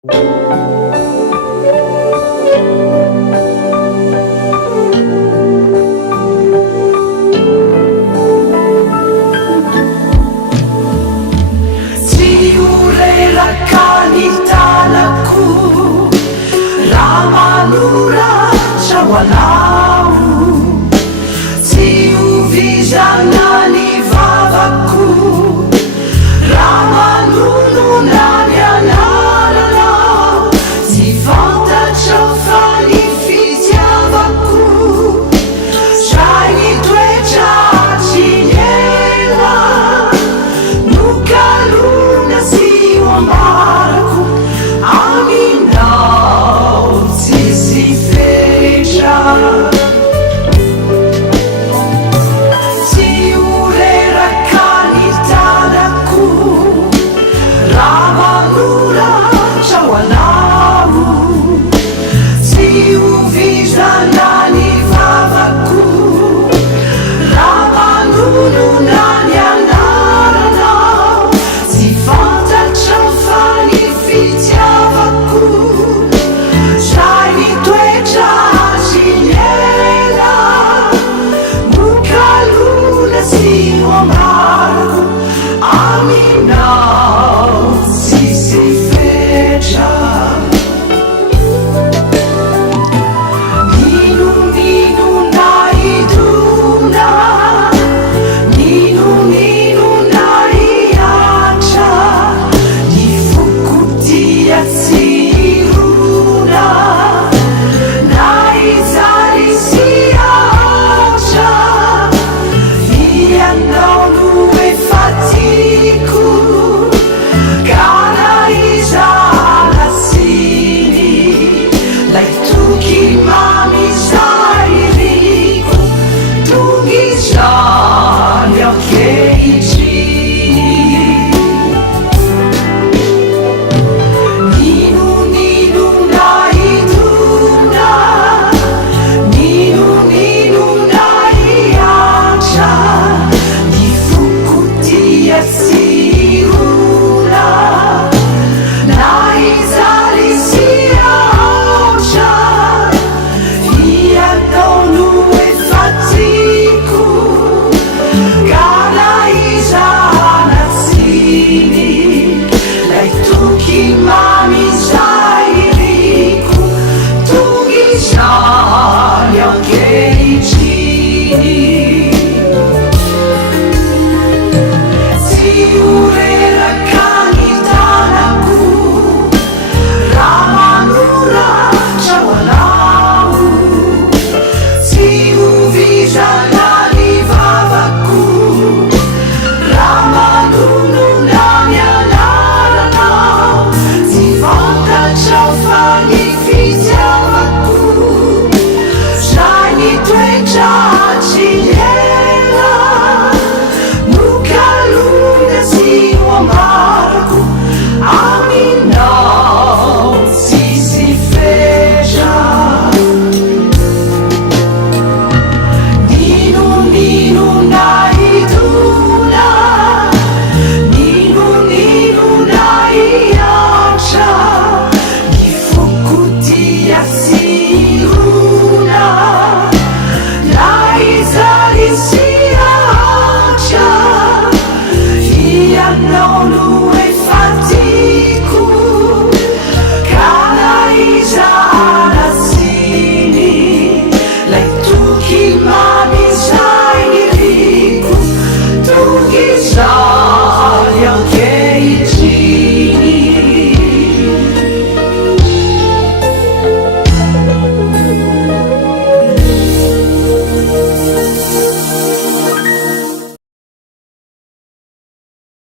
Tsy ho reraka ny tanako raha manoratra ho anao, tsy ho vizana ny vavako raha manonona ny anaranao, tsy fantatrao fa ny fitiavako tray ny toetra tsy ny ela nokalona sy ho ambarako aminao tsisy fetra. Tsy ho reraka ny tanako raha manoratra ho anao, tsy ho vizana ny vavako raha manonona ny anaranao, tsy fantatrao fa ny fitiavako tray ny toetra tsy ny ela nokalona sy ho ambarako aminao tsisy fetra. Ninonina idona, ninonina hiatra, ny fokotia tsy